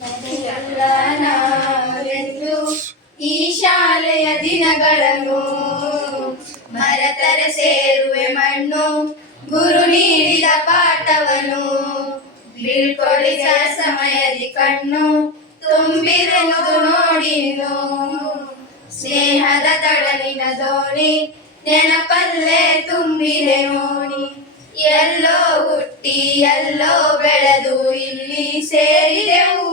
ನಡೆಯಲ್ಲ ನಾವೆಂದು ಈ ಶಾಲೆಯ ದಿನಗಳನ್ನು ಮರೆತರೆ ಸೇರುವೆ ಮಣ್ಣು ಗುರು ನೀಡಿದ ಪಾಠವನ್ನು ಬೀಳ್ಕೊಡಿದ ಸಮಯದಿ ಕಣ್ಣು ತುಂಬಿರುವುದು ನೋಡಿನು ಸ್ನೇಹದ ತಡಲಿನ ದೋಣಿ ನೆನಪಲ್ಲೇ ತುಂಬಿದೆ ನೋಡಿ ಎಲ್ಲೋ ಹುಟ್ಟಿ ಎಲ್ಲೋ ಬೆಳೆದು ಇಲ್ಲಿ ಸೇರಿದೆವು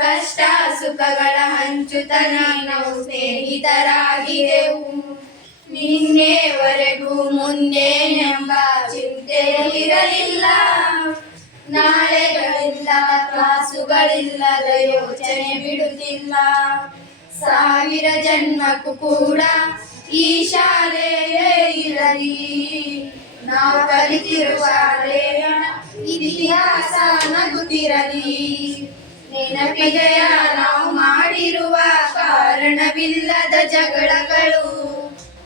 ಕಷ್ಟ ಸುಖಗಳ ಹಂಚುತ್ತ ನಾವು ಸ್ನೇಹಿತರಾಗಿದೆವು ನಿನ್ನೆವರೆಗೂ ಮುಂದೆ ಎಂಬ ಚಿಂತೆ ಇರಲಿಲ್ಲ ನಾಳೆಗಳಿಲ್ಲ ಕ್ಲಾಸುಗಳಿಲ್ಲದ ಯೋಚನೆ ಬಿಡುತ್ತಿಲ್ಲ 1000 ಜನ್ಮಕ್ಕೂ ಕೂಡ ಈ ಶಾಲೆಯೇ ಇರಲಿ ನಾವು ಕಲಿತಿರುವ ಶಾಲೆಯ ಇತಿಹಾಸ ನಗುತ್ತಿರಲಿ ನೆನಪಿದೆಯ ನಾವು ಮಾಡಿರುವ ಕಾರಣವಿಲ್ಲದ ಜಗಳಗಳು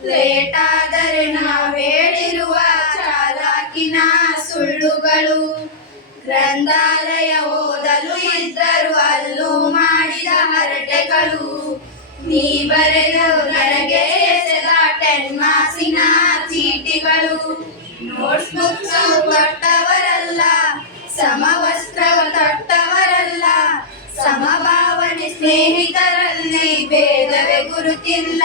ಲೇಟಾದರೆ ನಾವೇಳಿರುವ ಚಾಲಾಕಿನ ಸುಳ್ಳುಗಳು ಗ್ರಂಥಾಲಯ ಓದಲು ಇದ್ದರು ಅಲ್ಲೂ ಮಾಡಿದ ಹರಟೆಗಳು ನೀ ಬರೆದು ನನಗೆ ಎಸೆದ 10 ಮಾರ್ಕ್ಸಿನ ಚೀಟಿಗಳು ನೋಟ್ಸ್ ಬುಕ್ಸ್ ಕೊಟ್ಟವರಲ್ಲ ಸಮವಸ್ತ್ರ ತೊಟ್ಟವರಲ್ಲ ಸಮಭಾವನೆ ಸ್ನೇಹಿತರಲ್ಲಿ ಭೇದವೇ ಗುರುತಿಲ್ಲ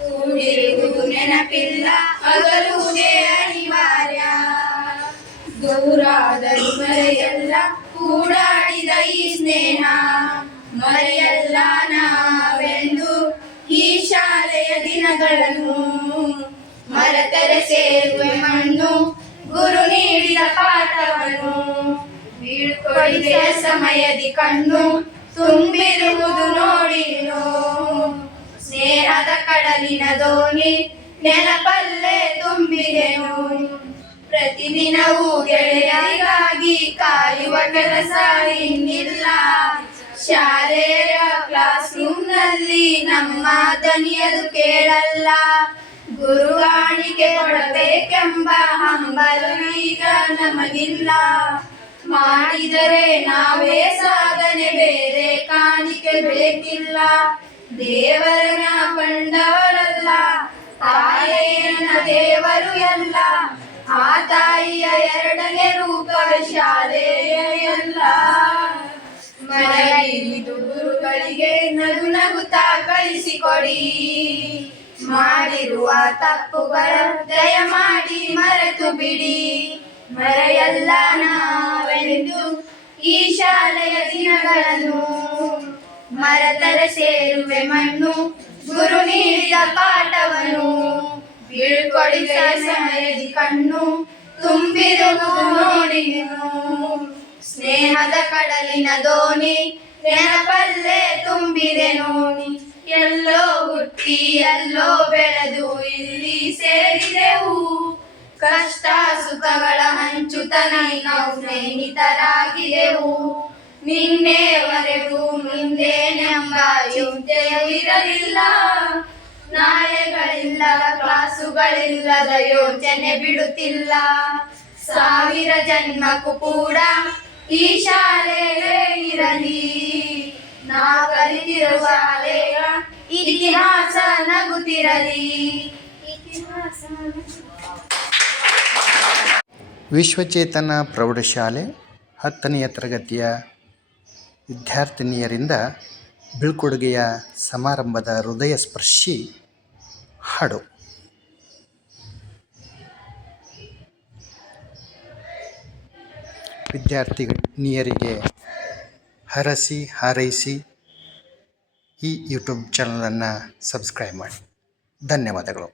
ಕೂಡಿರುವುದು ನೆನಪಿಲ್ಲ ಹಗಲುವುದೇ ಅನಿವಾರ್ಯ ದೂರಾದರೂ ಮರೆಯಲ್ಲ ಕೂಡಾಡಿದ ಈ ಸ್ನೇಹ ಮರೆಯಲ್ಲ ನಾವೆಂದು ಈ ಶಾಲೆಯ ದಿನಗಳನ್ನು ಮರೆತರೆ ಸೇರುವೆ ಮಣ್ಣು ಗುರು ನೀಡಿದ ಪಾಠವನ್ನು ಬೀಳ್ಕೊಡಿದ ಸಮಯದಿ ಕಣ್ಣು ತುಂಬಿರುವುದು ನೋಡಿನು ಸ್ನೇಹದ ಕಡಲಿನ ದೋಣಿ ನೆನಪಲ್ಲೇ ತುಂಬಿದೆನು ಪ್ರತಿದಿನವೂ ಗೆಳೆಯರಿಗಾಗಿ ಕಾಯುವ ಕೆಲಸ ಇನ್ನಿಲ್ಲ ಶಾಲೆಯ ಕ್ಲಾಸ್ ರೂಮ್ನಲ್ಲಿ ನಮ್ಮ ದನಿಯದು ಕೇಳಲ್ಲ ಗುರುಗಾಣಿಕೆ ಕೊಡಬೇಕೆಂಬ ಹಂಬಲ ಈಗ ನಮಗಿಲ್ಲ ಮಾಡಿದರೆ ನಾವೇ ಸಾಧನೆ ಬೇರೆ ಕಾಣಿಕೆ ಬೇಕಿಲ್ಲ ದೇವರನ್ನ ಕಂಡವರಲ್ಲ ತಾಯಿಯನ್ನ ದೇವರು ಎಲ್ಲ ಆ ತಾಯಿಯ 2ನೇ ರೂಪವೇ ಶಾಲೆಯ ಎಲ್ಲ ಮನೆಯಿದು ಗುರುಗಳಿಗೆ ನಗು ನಗುತ್ತಾ ಕಳಿಸಿಕೊಡಿ ಮಾಡಿರುವ ತಪ್ಪುಗಳ ದಯಮಾಡಿ ಮರೆತು ಬಿಡಿ ಮರೆಯಲ್ಲ ನಾವೆಂದು ಈ ಶಾಲೆಯ ದಿನಗಳನ್ನು ಮರೆತರೆ ಸೇರುವೆ ಮಣ್ಣು ಗುರು ನೀಡಿದ ಪಾಠವನ್ನು ಬೀಳ್ಕೊಡಿದ ಸಮಯದಿ ಕಣ್ಣು ತುಂಬಿರುವುದು ನೋಡಿನು ಸ್ನೇಹದ ಕಡಲಿನ ದೋಣಿ ನೆನಪಲ್ಲೇ ತುಂಬಿದೆ ನೋಡಿ ಎಲ್ಲೋ ಹುಟ್ಟಿ ಎಲ್ಲೋ ಬೆಳೆದು ಇಲ್ಲಿ ಸೇರಿದೆವು ಕಷ್ಟ ಸುಖಗಳ ಹಂಚುತ್ತ ನಾವು ಸ್ನೇಹಿತರಾಗಿದೆವು ನಿನ್ನೆವರೆಗೂ ಮುಂದೇನೆಂಬ ಚಿಂತೆಯೂ ಇರಲಿಲ್ಲ ನಾಳೆಗಳಿಲ್ಲದ ಕ್ಲಾಸುಗಳಿಲ್ಲದ ಯೋಚನೆ ಬಿಡುತ್ತಿಲ್ಲ 1000 ಜನ್ಮಕ್ಕೂ ಕೂಡ ಈ ಶಾಲೆಯೇ ಇರಲಿ ನಾವು ಕಲಿತಿರುವ ಶಾಲೆಯ ಇತಿಹಾಸ ನಗುತ್ತಿರಲಿ ವಿಶ್ವಚೇತನ ಪ್ರೌಢಶಾಲೆ 10ನೇ ತರಗತಿಯ ವಿದ್ಯಾರ್ಥಿನಿಯರಿಂದ ಬೀಳ್ಕೊಡುಗೆಯ ಸಮಾರಂಭದ ಹೃದಯ ಸ್ಪರ್ಶಿ ಹಾಡು. ವಿದ್ಯಾರ್ಥಿನಿಯರಿಗೆ ಹರಸಿ ಹಾರೈಸಿ ಈ ಯೂಟ್ಯೂಬ್ ಚಾನಲನ್ನು ಸಬ್ಸ್ಕ್ರೈಬ್ ಮಾಡಿ. ಧನ್ಯವಾದಗಳು.